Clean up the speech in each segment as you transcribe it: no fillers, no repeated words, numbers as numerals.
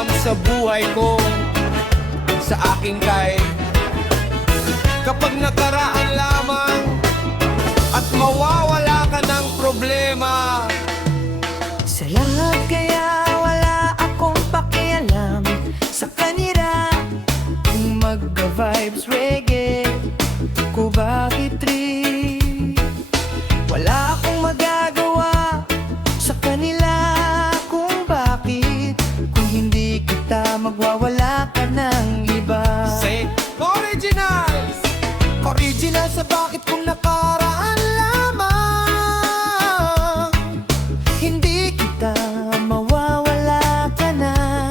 pakialam sa buhay ko, sa aking kay. Kapag nakaraan lamang at mawawala ka ng problema. Sa lahat kaya wala akong pakialam sa kanila. Kung magga-vibes reggae ko bakit trip. Wala akong magagawa sa kanila kung bakit. Kung hindi kita magwawala ka ng iba. Say originals, original sa bakit kung nakaraan lamang. Hindi kita mawawala ka na.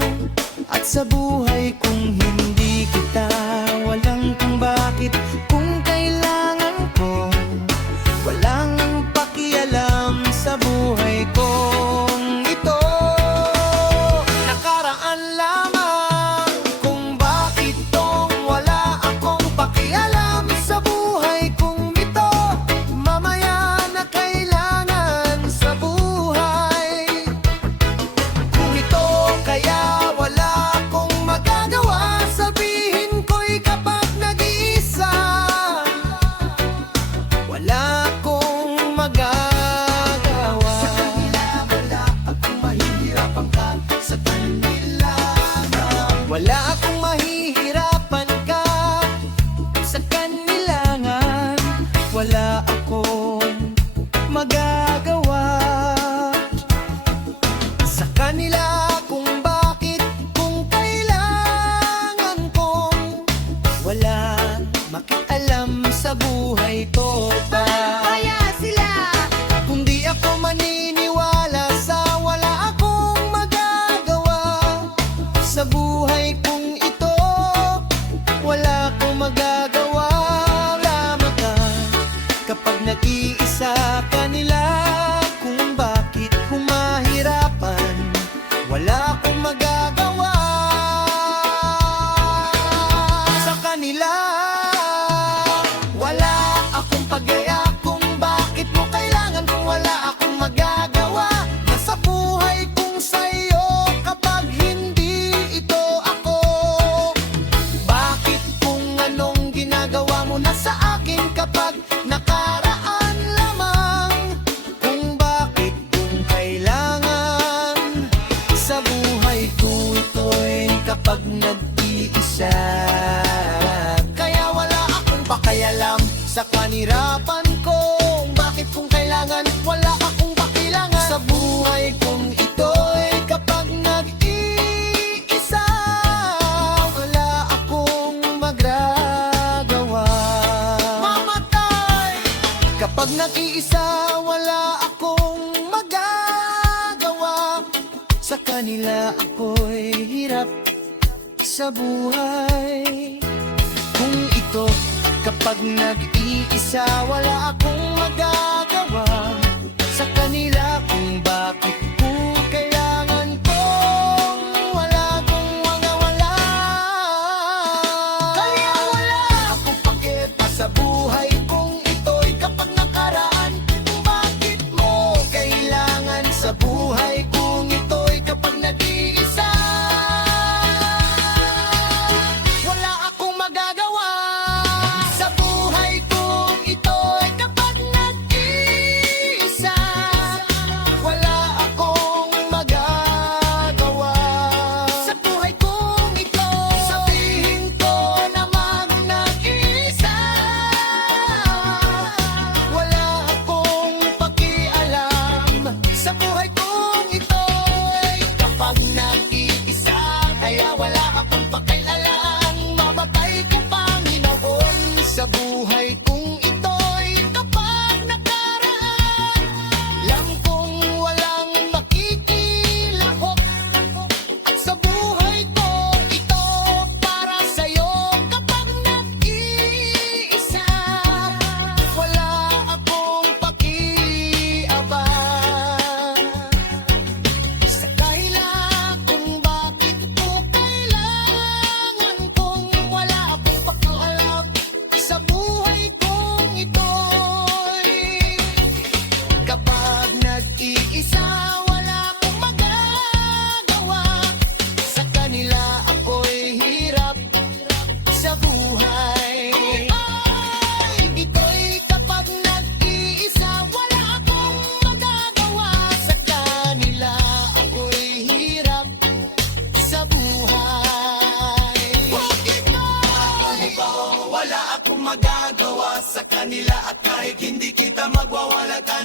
At sa buhay kung hindi kita, walang kung bakit. Kung kailangan ko, walang pakialam sa buhay kong ito. Nakaraan lamang kung bakit tong wala akong pakialam sa buhay kong ito. Mamaya na kailangan sa buhay kung ito, kaya wala akong magagawa. Sabihin ko'y kapag nag-iisa, wala akong magagawa. Sa kanila wala akong mahihirapan ka. Sa kanila wala akong mahihirapan ka. Sa kanilangan, wala akong magagawa. Sa kanila kung bakit, kung kailangan kong Wala makialam sa buhay ko pa. kaya sila. Kung di ako maniniwala sa wala akong magagawa sa buhay kong ito, wala akong magagawa. Lamang ka kapag nag-iisa kanila. Kung bakit humahirapan, wala akong magagawa sa kanila. Wala akong pagaya kung bakit mo kailangan, kung wala akong magagawa na sa buhay kong sa'yo kapag hindi ito ako. Bakit kung anong ginagawa mo na sa akin kapag nakaraan lamang? Kung bakit kung kailangan sa buhay ko ito'y kapag nag-iisa. Kaya wala akong pakialam sa kanirapan ko. Bakit kung kailangan, wala akong pakilangan sa buhay kong ito'y kapag nag-iisa. Wala akong magagawa. Mamatay kapag nag-iisa, wala akong magagawa. Sa kanila ako'y hirap sa buhay kung ito. Kapag nag-iisa, wala akong magagawa sa kanila kung bakit kung kailangan kong wala akong magawala. Kaya wala akong pakita sa buhay kung ito'y kapag nakaraan. Kung bakit mo kailangan sa buhay kung ito'y kapag nag-iisa, wala akong magagawa sa buhay kong ito'y kapag nag-iisa. Wala akong magagawa sa kanila. At kahit hindi kita magwawala ka